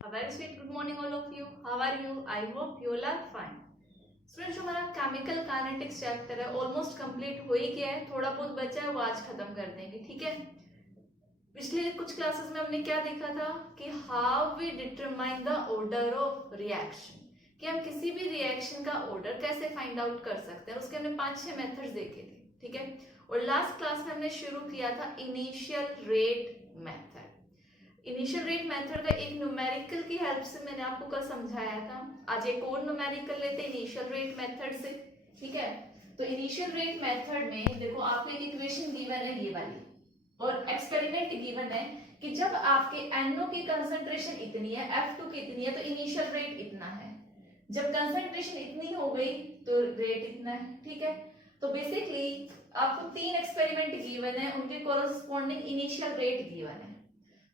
A very sweet good morning all of you. How are you? I hope you all are fine. Student जो हमारा chemical kinetics chapter है almost complete हो ही गया है, थोड़ा बहुत बचा है वो आज खत्म कर देंगे, ठीक है। पिछले कुछ क्लासेस में हमने क्या देखा था कि how we determine the order of reaction, कि हम किसी भी रिएक्शन का ऑर्डर कैसे फाइंड आउट कर सकते हैं। उसके हमने 5-6 मेथड्स देखे थे, ठीक है। और लास्ट क्लास में हमने शुरू किया था initial rate method. Initial rate method का एक न्यूमेरिकल की हेल्प से मैंने आपको कल समझाया था। आज एक और न्यूमेरिकल लेते हैं इनिशियल रेट मेथड से, ठीक है। तो इनिशियल रेट मेथड में देखो आपको एक इक्वेशन गिवन है ये वाली, और एक्सपेरिमेंट गिवन है कि जब आपके NO की कंसंट्रेशन इतनी है, F2 की इतनी है, तो इनिशियल रेट इतना है। जब कंसंट्रेशन इतनी हो गई तो रेट इतना है, ठीक है। तो बेसिकली आपको 3 एक्सपेरिमेंट गिवन है, उनके कोरस्पॉन्डिंग इनिशियल रेट गिवन है।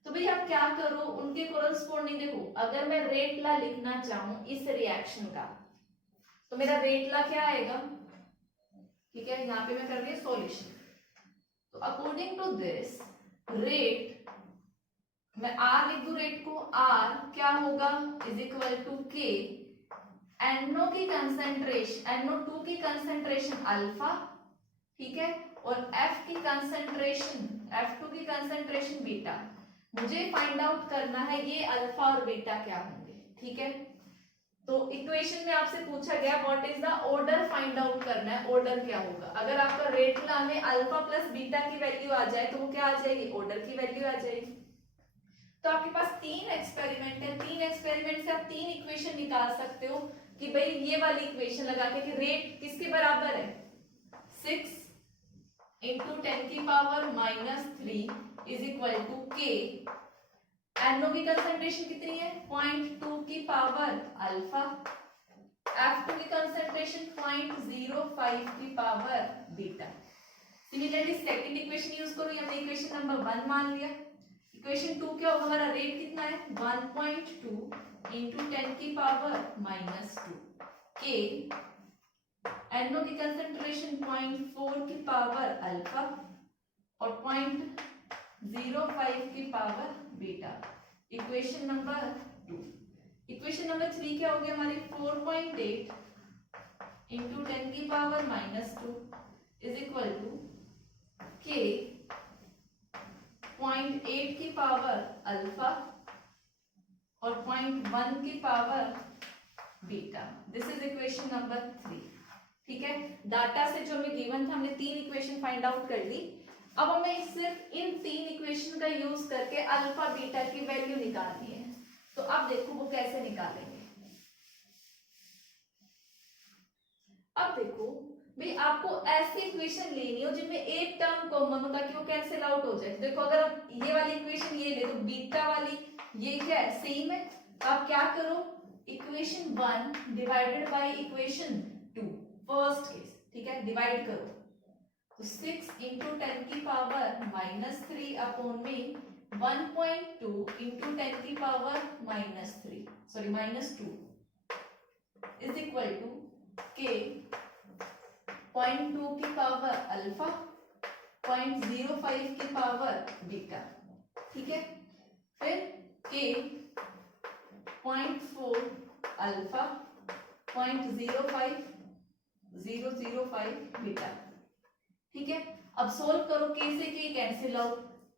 तो भाई आप क्या करो, उनके कोरस्पॉन्डिंग देखो, अगर मैं रेट ला लिखना चाहूं इस रिएक्शन का, तो मेरा रेट ला क्या आएगा, ठीक है। यहाँ पे मैं कर रही हूँ सॉल्यूशन। तो अकॉर्डिंग टू दिस रेट, मैं आर लिख दूं, रेट को आर क्या होगा इज इक्वल टू के NO की कंसेंट्रेशन, NO2 की कंसेंट्रेशन अल्फा, ठीक है, और F की कंसेंट्रेशन, F2 की कंसेंट्रेशन बीटा। मुझे फाइंड आउट करना है ये अल्फा और बीटा क्या होंगे, ठीक है। तो इक्वेशन में आपसे पूछा गया what is the order, find out करना है ऑर्डर क्या होगा। अगर आपका रेट ला में अल्फा प्लस बीटा की वैल्यू आ जाए तो वो क्या आ जाएगी, ऑर्डर की वैल्यू आ जाएगी। तो आपके पास 3 एक्सपेरिमेंट है, 3 एक्सपेरिमेंट से आप 3 इक्वेशन निकाल सकते हो कि भाई ये वाली इक्वेशन लगा के कि रेट किसके बराबर है, 6 इंटू 10 की पावर -3 इज इक्वल टू के। NO की कंसंट्रेशन कितनी है, 0.2 की पावर अल्फा, F2 की कंसंट्रेशन 0.05 की power beta. Similarly second equation use करो, हमने इक्वेशन नंबर 1 मान लिया। इक्वेशन 2 क्या होगा, हमारा रेट कितना है 1.2 इंटू 10 की पावर -2 के। NO की कंसंट्रेशन 0.4 की पावर अल्फा और 0.05 की power beta. Equation number 2। Equation number 3 क्या हो गया हमारी, 4.8 इंटू 10 की पावर -2 इज इक्वल टू के 0.8 की पावर अल्फा और 0.1 की power beta. This is equation number 3, ठीक है। डाटा से जो हमें गिवन था हमने 3 इक्वेशन फाइंड आउट कर ली। अब हमें सिर्फ इन 3 इक्वेशन का यूज करके अल्फा बीटा की वैल्यू निकालनी है। तो अब देखो वो कैसे निकालेंगे। अब देखो भाई आपको ऐसी इक्वेशन लेनी हो जिनमें एक टर्म कॉमन हो ताकि वो कैंसिल आउट हो जाए। देखो अगर हम ये वाली इक्वेशन ये ले तो बीटा वाली ये क्या है, सेम है। तो आप क्या करो, equation 1 divided by equation 2 first case, ठीक है, डिवाइड करो। तो 6 इंटू 10 की पावर -3 अपॉन में 1.2 इंटू 10 की power -3 sorry -2 is equal to K 0.2 की पावर अल्फा 0.05 की पावर बीटा, ठीक है। फिर के 0.4 अल्फा 0.05 बीटा, ठीक है। अब सोल्व करो, के से के कैंसिल आउट,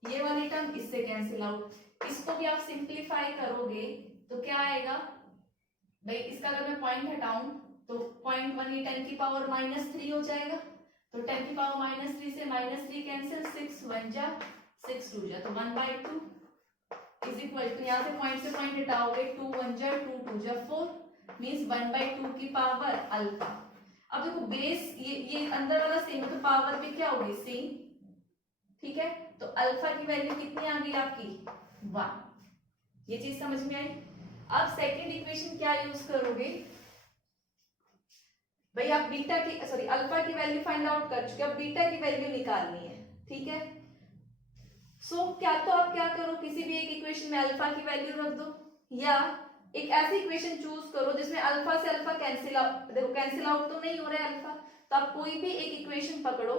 ये वाली टर्म इससे कैंसिल आउट, इसको भी आप सिंप्लीफाई करोगे तो क्या आएगा भाई, इसका अगर मैं पॉइंट हटाऊं तो 0.1 ये 10 की पावर -3 हो जाएगा। तो 10 की पावर -3 से -3 कैंसिल, 6 1 जा 6 2 जा, तो 1/2 इज इक्वल टू, यहाँ से पॉइंट हटाओगे 2 1 जा 2 2 जा 4 मींस 1/2 की पावर अल्फा। अब देखो बेस ये अंदर वाला सेम है तो पावर भी क्या होगी, सेम, ठीक है। तो अल्फा की वैल्यू कितनी आ गई आपकी 1। ये चीज समझ में आई। अब सेकंड इक्वेशन क्या यूज करोगे भाई, आप बीटा की सॉरी अल्फा की वैल्यू फाइंड आउट कर चुके, अब बीटा की वैल्यू निकालनी है, ठीक है। सो क्या तो आप क्या करो, किसी भी एक इक्वेशन में अल्फा की वैल्यू रख दो, या एक ऐसी इक्वेशन चूज करो जिसमें अल्फा से अल्फा कैंसिल आउट, देखो कैंसिल आउट तो नहीं हो रहा है अल्फा, तो आप कोई भी एक इक्वेशन पकड़ो,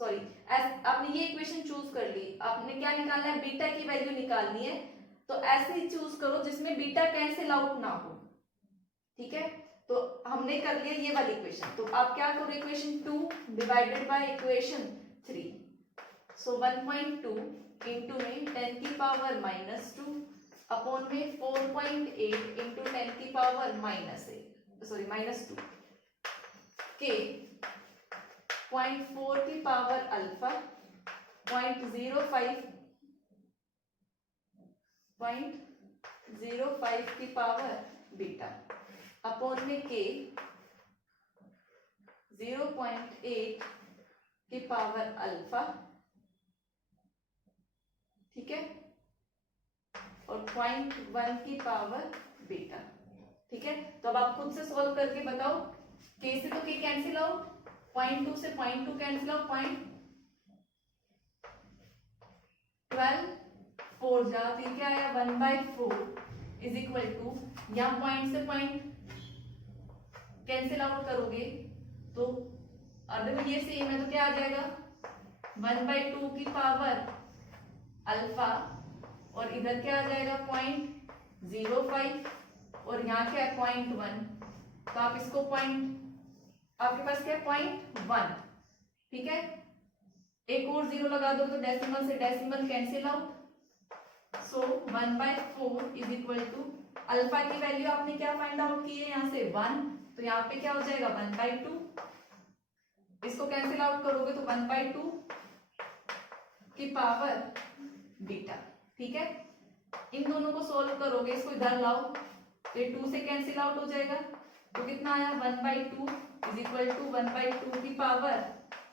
सॉरी आपने ये इक्वेशन चूज कर ली, आपने क्या निकालना है, बीटा की वैल्यू निकालनी है। तो ऐसे चूज करो जिसमें बीटा कैंसिल आउट ना हो, ठीक है। तो हमने कर लिया ये वाली इक्वेशन, तो आप क्या करो, equation 2 divided by equation 3, so 1.2 into में 10 की पावर -2 अपॉन में 4.8 इंटू 10 की पावर -2 के 0.4 की पावर अल्फा 0.05 की पावर बीटा अपॉन में के 0.8 की पावर अल्फा, ठीक है, और 0.1 की पावर बीटा, ठीक है। तो अब आप खुद से सॉल्व करके बताओ, के से तो के कैंसिल आउट, 0.2 से 0.2 कैंसिल आउट, 0.12 4 जा, फिर क्या आया 1/4 इज इक्वल टू, यहाँ पॉइंट से पॉइंट कैंसिल आउट करोगे तो अब देखो ये सेम है तो क्या आ जाएगा 1/2 की पावर अल्फा, और इधर क्या आ जाएगा 0.05 और यहाँ क्या है 0.1, तो आप इसको आपके पास क्या है 0.1, ठीक है। एक और जीरो लगा दो तो डेसिमल से decimal cancel out, so 1/4 is equal to, alpha की वैल्यू आपने क्या फाइंड आउट की है यहाँ से 1, तो यहाँ पे क्या हो जाएगा 1/2, इसको कैंसिल आउट करोगे तो 1/2 की पावर बीटा, ठीक है। इन दोनों को सोल्व करोगे, इसको इधर लाओ तो ये 2 से कैंसिल आउट हो जाएगा, तो कितना आया 1/2 इज इक्वल टू 1/2 की पावर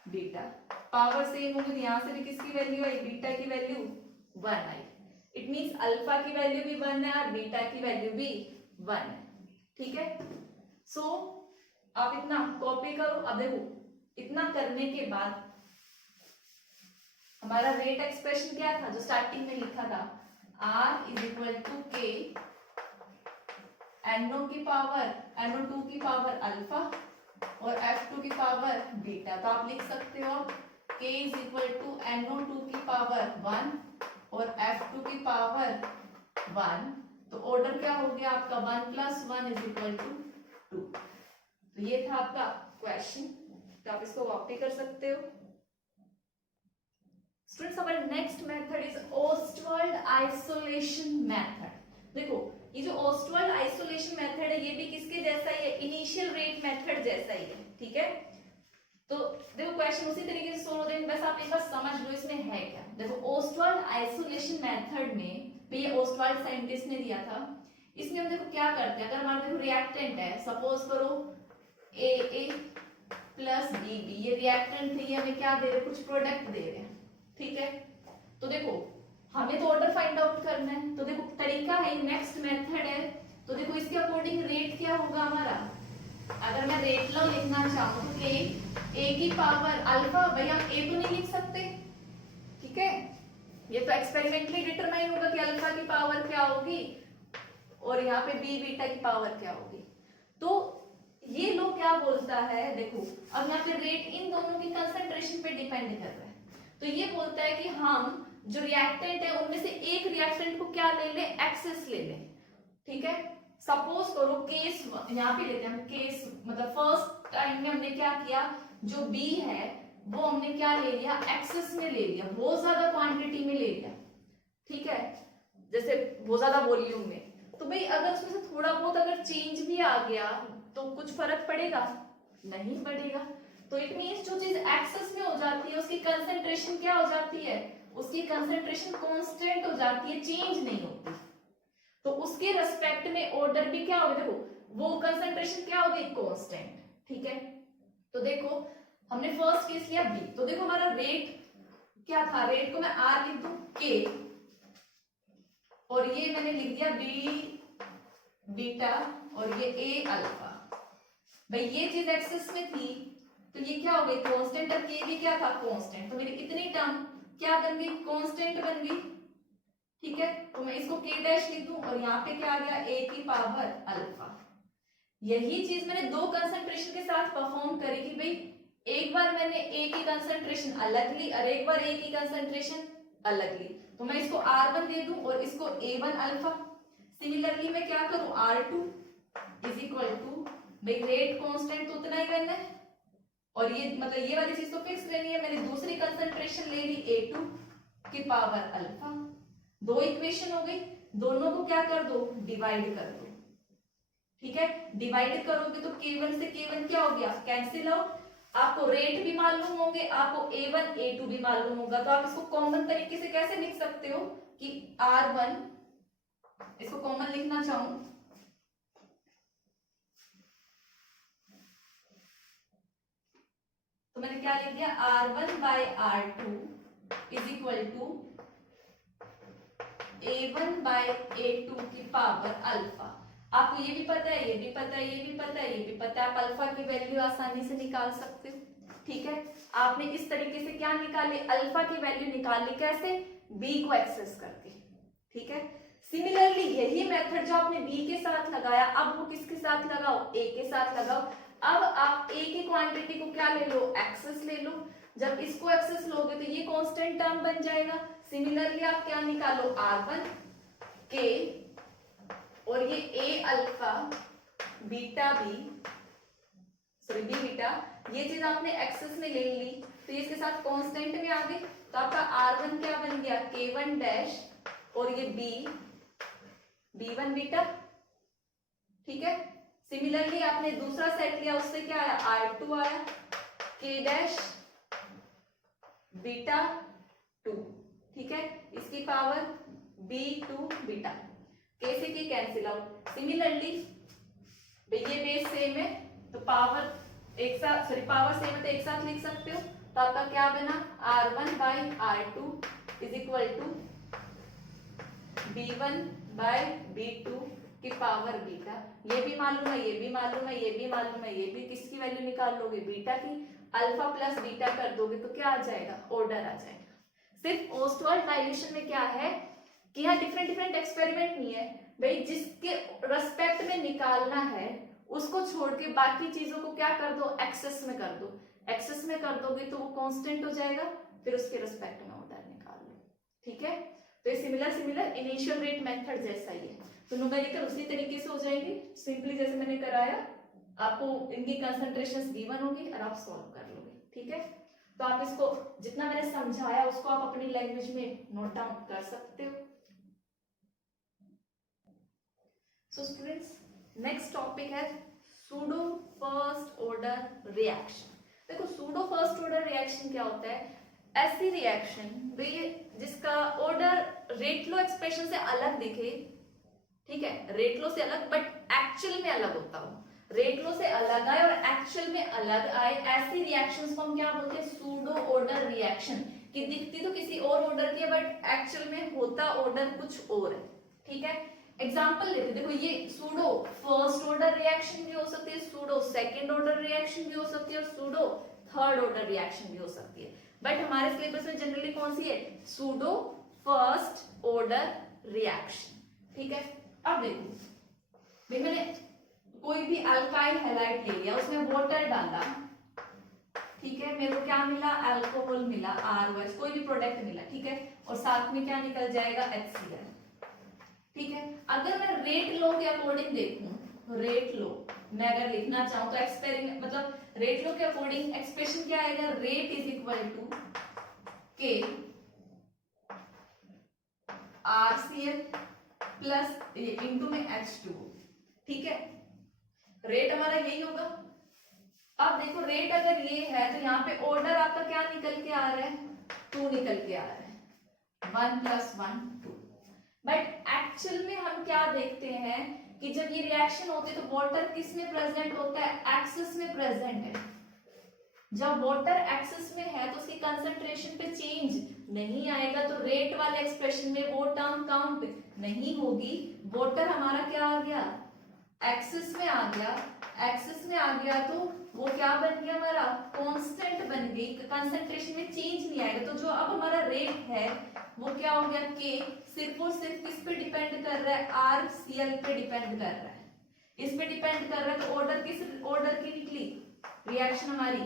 बीटा, पावर सेम होगी तो यहाँ से भी किसकी वैल्यू आई, बीटा की value 1 I. It means alpha की वैल्यू भी 1 है और बीटा की वैल्यू भी 1 है, ठीक है। सो आप इतना कॉपी करो। अब देखो इतना करने के बाद हमारा रेट एक्सप्रेशन क्या था जो स्टार्टिंग में लिखा था, R इज इक्वल टू के NO2 की पावर अल्फा और F2 की पावर बीटा, तो आप लिख सकते हो K is equal to NO2 की पावर 1 और F2 की पावर 1, तो ऑर्डर क्या हो गया आपका 1 + 1 इज इक्वल टू 2। तो ये था आपका क्वेश्चन, तो आप इसको कॉपी कर सकते हो। स्टूडेंट्स हमारा next method is Ostwald isolation method. देखो ये जो ओस्टवाल्ड आइसोलेशन मेथड है ये भी किसके जैसा ही है, इनिशियल रेट मेथड जैसा ही है, ठीक है। तो देखो क्वेश्चन उसी तरीके से सोल्व होते हैं, बस आप एक बार समझ लो इसमें है क्या। देखो ओस्टवाल्ड आइसोलेशन मेथड में ये ओस्टवाल्ड साइंटिस्ट ने दिया था, इसमें हम देखो क्या करते हैं, अगर हमारा देखो रिएक्टेंट है, सपोज करो AA प्लस BB, ये रिएक्टेंट है, ये हमें क्या दे रहे हैं, कुछ प्रोडक्ट दे रहे हैं, ठीक है। तो देखो हमें तो ऑर्डर फाइंड आउट करना है, तो देखो तरीका है, नेक्स्ट मेथड है, तो देखो इसके अकॉर्डिंग रेट क्या होगा हमारा, अगर मैं रेट लॉ लिखना चाहूँ तो A की पावर अल्फा, भाई हम A तो नहीं लिख सकते, ठीक है, ये तो एक्सपेरिमेंटली डिटरमाइन होगा कि अल्फा की पावर क्या होगी और यहाँ पे B बीटा की पावर क्या होगी। तो ये लो क्या बोलता है, देखो अब यहाँ पे रेट इन दोनों की कंसंट्रेशन पे डिपेंड कर रहा है, तो ये बोलता है कि हम जो रिएक्टेंट है उनमें से एक रिएक्टेंट को क्या ले ले, एक्सेस ले ले, ठीक है। सपोज करो केस यहाँ पे लेते हैं हम, केस मतलब फर्स्ट टाइम में हमने क्या किया, जो B है वो हमने क्या ले लिया, एक्सेस में ले लिया, बहुत ज्यादा क्वांटिटी में ले लिया, ठीक है, जैसे बहुत ज्यादा वॉल्यूम में। तो भाई अगर उसमें से थोड़ा बहुत अगर चेंज भी आ गया तो कुछ फर्क पड़ेगा, नहीं पड़ेगा। तो इट मींस जो चीज एक्सेस में हो जाती है उसकी कंसंट्रेशन क्या हो जाती है, उसकी कंसंट्रेशन कांस्टेंट हो जाती है, चेंज नहीं होती, तो उसके रेस्पेक्ट में ऑर्डर भी क्या होगा, देखो वो कंसंट्रेशन क्या होगी, कांस्टेंट, ठीक है। तो देखो हमने फर्स्ट केस लिया B, तो देखो हमारा रेट क्या था, रेट को मैं R लिख दूं K और ये मैंने लिख दिया B बीटा और ये A अल्फा, भाई ये चीज एक्सेस में थी तो ये क्या हो गई कांस्टेंट, अब ये भी क्या था कांस्टेंट, तो मेरी इतनी टर्म क्या बन गई, कांस्टेंट बन गई, ठीक है। तो मैं इसको K डैश लिख दूं और यहाँ पे क्या आ गया A की पावर अल्फा। यही चीज मैंने दो कंसंट्रेशन के साथ परफॉर्म करी कि भाई एक बार मैंने A की कंसंट्रेशन अलग ली और एक बार A की कंसंट्रेशन अलग ली, तो मैं इसको R1 दे दूं और इसको A1 अल्फा। सिमिलरली मैं क्या करूं, R2 इज इक्वल टू, भाई रेट कांस्टेंट तो उतना ही रहना है और ये मतलब ये वाली चीज तो फिक्स रहनी है। मैंने दूसरी कंसंट्रेशन ले ली A2 की पावर अल्फा। दो इक्वेशन हो गई, दोनों को क्या कर दो, डिवाइड कर दो। ठीक है, डिवाइड करोगे तो K1 से K1 क्या हो गया, कैंसिल आउट। आपको रेट भी मालूम होंगे, आपको A1 A2 भी मालूम होगा, तो आप इसको कॉमन तरीके से कैसे लिख सकते हो कि R1, इसको कॉमन लिखना चाहूं तो मैंने क्या लिख दिया, R1 by R2 is equal to A1 by A2 की पावर अल्फा। आपको ये भी पता है, ये भी पता है, ये भी पता है, ये भी पता है, आप अल्फा की वैल्यू आसानी से निकाल सकते हो। ठीक है, आपने इस तरीके से क्या निकाली, अल्फा की वैल्यू निकाली, कैसे, बी को एक्सेस करके। ठीक है, सिमिलरली यही मेथड जो आपने बी के साथ लगाया, अब वो किसके साथ लगाओ, ए के साथ लगाओ। अब आप ए की क्वांटिटी को क्या ले लो, एक्सेस ले लो। जब इसको एक्सेस लोगे तो ये कांस्टेंट टर्म बन जाएगा। सिमिलरली आप क्या निकालो, R1 के और ये A alpha beta B, sorry B beta, ये चीज आपने एक्सेस में ले ली तो ये इसके साथ कांस्टेंट में आ गई। तो आपका R1 क्या बन गया, K1 डैश और ये B1 बीटा। ठीक है, सिमिलरली आपने दूसरा सेट लिया, उससे क्या आया, R2 आया, K डैश बीटा 2। ठीक है, इसकी पावर B2 बीटा, K से K कैंसिल आउट। सिमिलरली ये बेस सेम है तो पावर एक साथ, सॉरी पावर सेम है तो एक साथ लिख सकते हो। तो आपका क्या बना, R1 by R2 is equal to B1 by B2 की पावर बीटा। ये भी मालूम है, ये भी मालूम है, ये भी मालूम है, ये भी किसकी वैल्यू निकाल लोगे, बीटा की। अल्फा प्लस बीटा कर दोगे तो क्या आ जाएगा, ऑर्डर आ जाएगा। सिर्फ ओस्टवाल्ड डाइल्यूशन में क्या है कि यहाँ डिफरेंट डिफरेंट एक्सपेरिमेंट नहीं है भाई, जिसके रेस्पेक्ट में निकालना है उसको छोड़ के बाकी चीजों को क्या कर दो, एक्सेस में कर दो। एक्सेस में कर दोगे तो वो कांस्टेंट हो जाएगा, फिर उसके रेस्पेक्ट में ऑर्डर निकाल लो। ठीक है, तो ये सिमिलर इनिशियल रेट मेथड जैसा ही है, तो न्यूमेरिकल उसी तरीके से हो जाएंगे, सिंपली जैसे मैंने कराया। आपको इनकी कंसंट्रेशंस गिवन होगी और आप सॉल्व कर लोगे। ठीक है, तो आप इसको जितना मैंने समझाया उसको आप अपनी लैंग्वेज में नोट डाउन कर सकते हो। सो स्टूडेंट्स, नेक्स्ट टॉपिक है सूडो फर्स्ट ऑर्डर रिएक्शन। देखो सूडो फर्स्ट ऑर्डर रिएक्शन क्या होता है, ऐसी रिएक्शन जिसका ऑर्डर रेट लो एक्सप्रेशन से अलग दिखे। ठीक है, रेट लो से अलग बट एक्चुअल में अलग होता हो, रेट लो से अलग आए और एक्चुअल में अलग आए, ऐसी रिएक्शंस को हम क्या बोलते हैं, सूडो ऑर्डर रिएक्शन। कि दिखती तो किसी और ऑर्डर की है बट एक्चुअल में होता ऑर्डर कुछ और है। ठीक है, एग्जाम्पल लेते, देखो ये सूडो फर्स्ट ऑर्डर रिएक्शन भी हो सकती है, सूडो सेकंड ऑर्डर रिएक्शन भी हो सकती है और सूडो थर्ड ऑर्डर रिएक्शन भी हो सकती है। बट हमारे सिलेबस में जनरली कौन सी है, सूडो फर्स्ट ऑर्डर रिएक्शन। ठीक है, अब देखो भाई मैंने कोई भी अल्काइल हैलाइड ले लिया, उसमें वाटर डाला। ठीक है, मेरे को क्या मिला, अल्कोहल मिला, ROH, कोई भी प्रोडक्ट मिला। ठीक है, और साथ में क्या निकल जाएगा, HCl। ठीक है, अगर मैं रेट लो के अकॉर्डिंग देखूं, रेट लो मैं अगर लिखना चाहूं तो एक्सपेरिमेंट मतलब रेट लो के अकॉर्डिंग एक्सप्रेशन क्या आएगा, rate is equal to K RCl plus into में H2। ठीक है, रेट हमारा यही होगा। अब देखो रेट अगर ये है तो यहाँ पे ऑर्डर आपका क्या निकल के आ रहा है, 2 निकल के आ रहा है, 1 + 1 2। बट एक्चुअल में हम क्या देखते हैं कि जब ये रिएक्शन होती है तो वाटर किस में प्रेजेंट होता है, एक्सिस में प्रेजेंट है। जब वाटर एक्सिस में है तो उसकी कंसंट्रेशन पे चेंज नहीं आएगा, तो रेट वाले एक्सप्रेशन में वो टर्म काउंट नहीं होगी। वाटर हमारा क्या आ गया, एक्सिस में आ गया, एक्सिस में आ गया तो वो क्या बन गया, हमारा कांस्टेंट बन गई, कंसंट्रेशन में चेंज नहीं आएगा। तो जो अब हमारा रेट है वो क्या हो गया, K सिर्फ और सिर्फ किस पे डिपेंड कर रहा है, RCl पे डिपेंड कर रहा है, इस पे डिपेंड कर रहा है। तो ऑर्डर किस ऑर्डर की निकली रिएक्शन हमारी,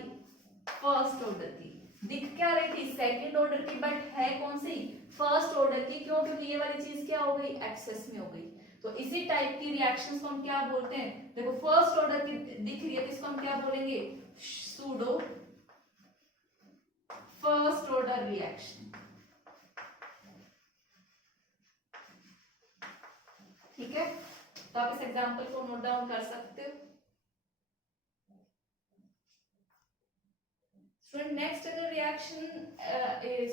फर्स्ट ऑर्डर की। दिख क्या रही थी, सेकंड ऑर्डर की, बट है कौन सी, फर्स्ट ऑर्डर की। क्यों, क्योंकि ये वाली चीज क्या हो गई, एक्सेस में हो गई। तो इसी टाइप की रिएक्शंस को हम क्या बोलते हैं, देखो फर्स्ट ऑर्डर की दिख रही है तो इसको हम क्या बोलेंगे, सूडो फर्स्ट ऑर्डर रिएक्शन। ठीक है, तो आप इस एग्जांपल को नोट डाउन कर सकते हो। स्टूडेंट नेक्स्ट अगर रिएक्शन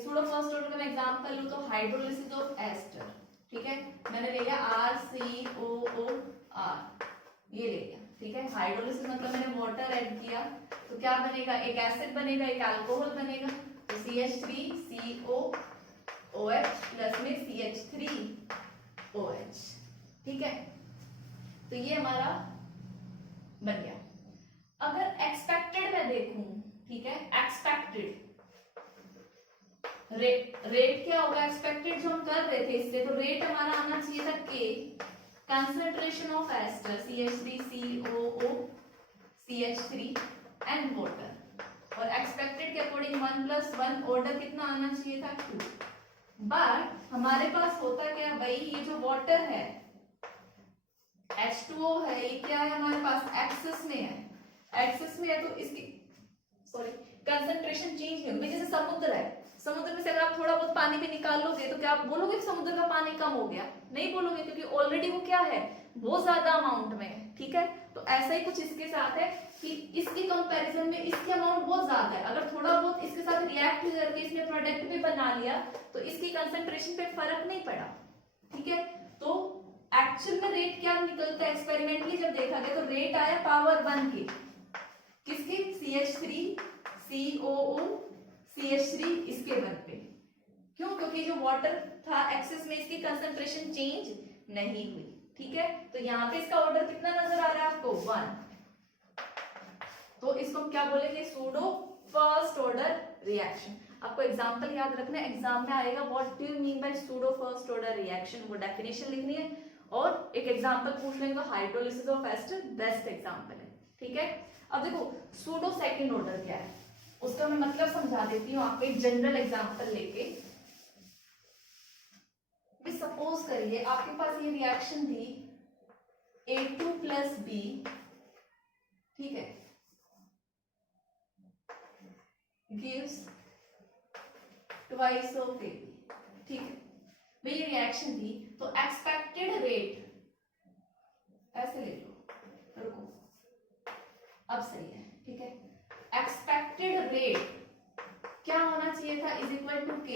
सूडो फर्स्ट ऑर्डर का मैं एग्जांपल लूं तो हाइड्रोलिसिस ऑफ एस्टर। ठीक है, मैंने ले लिया RCOOR, ये ले लिया। ठीक है, हाइड्रोलिसिस मतलब मैंने वाटर ऐड किया तो क्या बनेगा, एक एसिड बनेगा, एक अल्कोहल बनेगा। तो CH3COOH प्लस में CH3OH। ठीक है, तो ये हमारा बन गया। अगर एक्सपेक्टेड मैं देखूं, ठीक है, एक्सपेक्टेड रेट क्या होगा, एक्सपेक्टेड जो हम कर रहे थे इससे, तो रेट हमारा आना चाहिए था K, concentration of ester CH3COO CH3 and water, और एक्सपेक्टेड के अकॉर्डिंग 1+1 ऑर्डर कितना आना चाहिए था 2। बट हमारे पास होता क्या भाई, ये जो वाटर है H2O है, ये क्या है हमारे पास, एक्सेस में है, एक्सेस में है, तो इसकी सॉरी कंसंट्रेशन चेंज नहीं होगी। जैसे समुद्र है, समुद्र में से अगर आप थोड़ा बहुत पानी भी निकाल लोगे तो क्या आप बोलोगे कि समुद्र का पानी कम हो गया, नहीं बोलोगे, क्योंकि ऑलरेडी वो क्या है, बहुत ज्यादा अमाउंट में है। ठीक है, तो ऐसा ही कुछ इसके साथ है कि इसकी कंपैरिजन में इसकी अमाउंट बहुत ज्यादा है, अगर थोड़ा बहुत इसके साथ रिएक्ट करके इसने प्रोडक्ट भी बना लिया तो इसकी कंसंट्रेशन पे फर्क नहीं पड़ा। ठीक है, तो एक्चुअल में रेट क्या निकलता है, एक्सपेरिमेंटली जब देखा गया तो रेट आया पावर 1 के, किसके, CH3COO CH3 इसके 1 पे। क्यों, क्योंकि जो वाटर था एक्सेस में, इसकी कंसंट्रेशन चेंज नहीं हुई। ठीक है, तो यहाँ पे इसका ऑर्डर कितना नजर आ रहा है आपको, 1। तो इसको हम क्या बोलेंगे, सूडो फर्स्ट ऑर्डर रिएक्शन। आपको एग्जांपल याद रखना है, एग्जाम में आएगा what do you mean by pseudo first order reaction, वो डेफिनेशन लिखनी है, और एक एग्जांपल पूछ लेंगे hydrolysis of ester, best example है। ठीक है, अब देखो सूडो सेकंड ऑर्डर क्या है, उसका मैं मतलब समझा देती हूँ आपको एक जनरल एग्जांपल लेके। सपोज करिए आपके पास ये रिएक्शन थी A2 + B, ठीक है, gives twice of AB। ठीक है, भाई ये रिएक्शन थी, तो एक्सपेक्टेड रेट ऐसे ले लो, रुको अब सही है। ठीक है, एक्सपेक्टेड रेट क्या होना चाहिए था, is equal to K,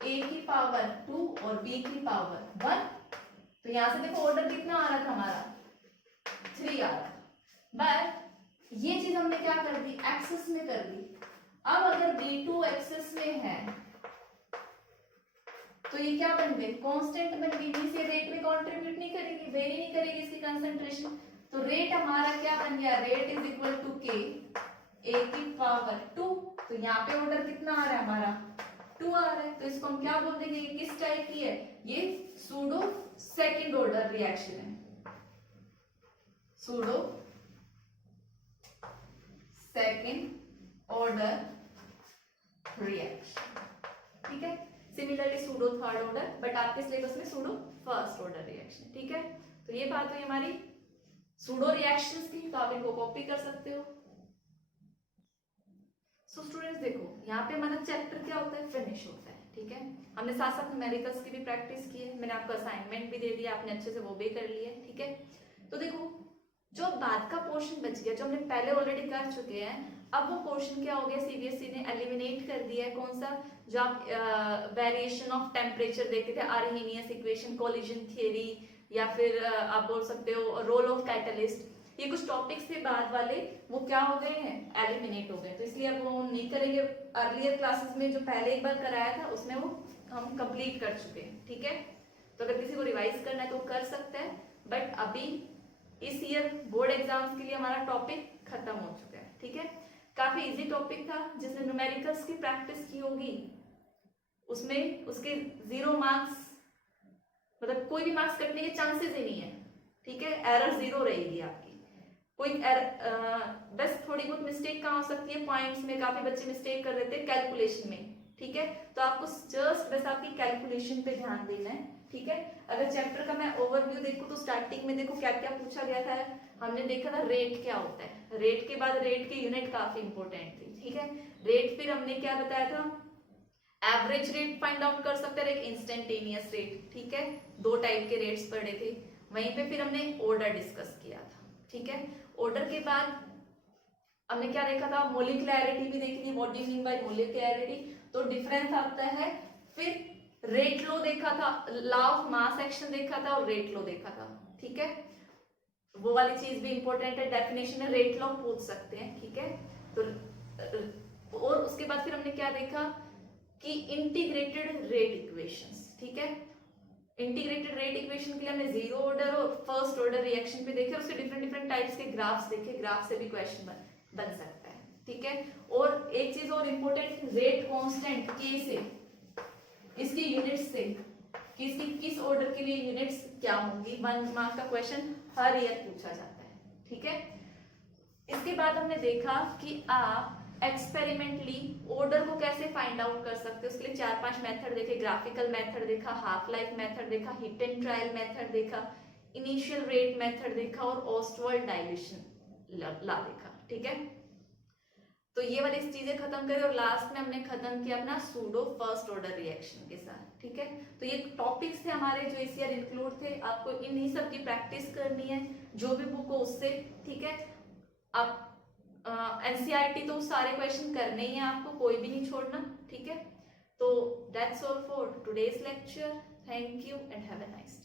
A की पावर 2 और B की पावर 1। तो यहां से देखो ऑर्डर कितना आ रहा था हमारा, 3 आ रहा था, बट ये चीज हमने क्या कर दी, एक्सेस में कर दी। अब अगर B2 एक्सेस में है तो ये क्या बन गई, कांस्टेंट बन गई, से रेट में कंट्रीब्यूट नहीं करेगी, वेरी नहीं करेगी इसकी कंसंट्रेशन। तो रेट हमारा क्या बन गया, rate is equal to K, A की पावर 2। तो यहाँ पे ऑर्डर कितना आ रहा है हमारा, 2 आ रहा है, तो इसको हम क्या बोल देंगे, ये किस टाइप की है, ये सूडो सेकंड ऑर्डर रिएक्शन है, सूडो सेकंड ऑर्डर रिएक्शन। ठीक है, similarly pseudo third order, but आपके सिलेबस में सूडो फर्स्ट ऑर्डर रिएक्शन। ठीक है, तो ये बात हुई हमारी सूडो रिएक्शंस की, तो आप इनको कॉपी कर सकते हो। सो स्टूडेंट्स देखो यहाँ पे हमारा चैप्टर क्या होता है, फिनिश होता है। ठीक है, हमने साथ साथ न्यूमेरिकल्स की भी प्रैक्टिस की है, मैंने आपको असाइनमेंट भी दे दिया, आपने अच्छे से वो भी कर लिया। ठीक है, तो देखो जो बाद का पोर्शन बच गया, जो हमने पहले ऑलरेडी कर चुके हैं, अब वो पोर्शन क्या हो गया, सीबीएसई ने एलिमिनेट कर दिया है। कौन सा, जो आप वेरिएशन ऑफ टेम्परेचर देखते थे, आर्हेनियस इक्वेशन, कोलिजन थियरी, या फिर आप बोल सकते हो रोल ऑफ कैटलिस्ट, ये कुछ टॉपिक्स थे बाद वाले, वो क्या हो गए हैं, एलिमिनेट हो गए। तो इसलिए अब वो नहीं करेंगे। अर्लियर क्लासेस में जो पहले एक बार कराया था उसमें वो हम कंप्लीट कर चुके हैं। ठीक है, तो अगर किसी को रिवाइज करना है तो कर सकते हैं, बट अभी इस ईयर बोर्ड एग्जाम्स के लिए हमारा टॉपिक खत्म हो चुका है। ठीक है, काफी इजी टॉपिक था, जिसने न्यूमेरिकल्स की प्रैक्टिस की होगी उसमें उसके 0 मार्क्स, मतलब कोई भी मार्क्स कटने के चांसेस ही नहीं है। ठीक है, एरर 0 रहेगी आपकी। कोई बस थोड़ी बहुत मिस्टेक कहाँ हो सकती है, पॉइंट्स में काफी बच्चे मिस्टेक कर देते हैं कैलकुलेशन में, ठीक है। तो आपको जस्ट बस आपकी कैलकुलेशन पे ध्यान देना है, ठीक है। अगर चैप्टर का मैं ओवरव्यू देखूं तो स्टार्टिंग में देखो क्या क्या पूछा गया था। हमने देखा था रेट क्या होता है, रेट के बाद रेट की यूनिट काफी इंपॉर्टेंट थी, ठीक है। रेट फिर हमने क्या बताया था, एवरेज रेट फाइंड आउट कर सकते हैं, एक इंस्टेंटेनियस रेट, ठीक है। दो टाइप के रेट्स पढ़े थे वहीं पे। फिर हमने ऑर्डर डिस्कस किया था, ठीक है। ऑर्डर के बाद हमने क्या देखा था, मोलिकुलैरिटी भी देखी थी, what do you mean by molecularity, तो डिफरेंस आता है। फिर रेट लो देखा था, लॉ ऑफ मास एक्शन देखा था और रेट लो देखा था, ठीक है। वो वाली चीज भी इंपॉर्टेंट है, डेफिनेशन में रेट लॉ पूछ सकते हैं, ठीक है। तो और उसके बाद फिर हमने क्या देखा कि इंटीग्रेटेड रेट इक्वेशंस, ठीक है। इंटीग्रेटेड रेट इक्वेशन के लिए हमने जीरो ऑर्डर और फर्स्ट ऑर्डर रिएक्शन पे देखे, उसके डिफरेंट डिफरेंट टाइप्स के ग्राफ्स देखे, ग्राफ से भी क्वेश्चन बन सकता है, ठीक है। और एक चीज और इम्पोर्टेंट, रेट कांस्टेंट के से, इसकी यूनिट्स से, किसकी किस ऑर्डर के लिए यूनिट्स क्या होंगी, 1 मार्क का क्वेश्चन हर ईयर पूछा जाता है, ठीक है। इसके बाद हमने देखा कि आप एक्सपेरिमेंटली ऑर्डर को कैसे फाइंड आउट कर सकते हो, उसके लिए 4-5 मेथड देखे, ग्राफिकल मेथड देखा, हाफ लाइफ मेथड देखा, हिट एंड ट्रायल मेथड देखा, इनिशियल रेट मेथड देखा और ऑस्टवर्ड डायल्यूशन ला देखा, ठीक है। तो ये वाली चीजें खत्म करी और लास्ट में हमने खत्म किया अपना सूडो फर्स्ट ऑर्डर रिएक्शन के साथ, ठीक है। तो ये टॉपिक्स थे हमारे जो इस ईयर इंक्लूड थे, आपको इन्हीं सब की प्रैक्टिस करनी है, जो भी बुक हो उससे, ठीक है। आप एनसीईआरटी तो सारे क्वेश्चन करने ही हैं आपको, कोई भी नहीं छोड़ना, ठीक है। तो that's all for today's lecture, thank you and have a nice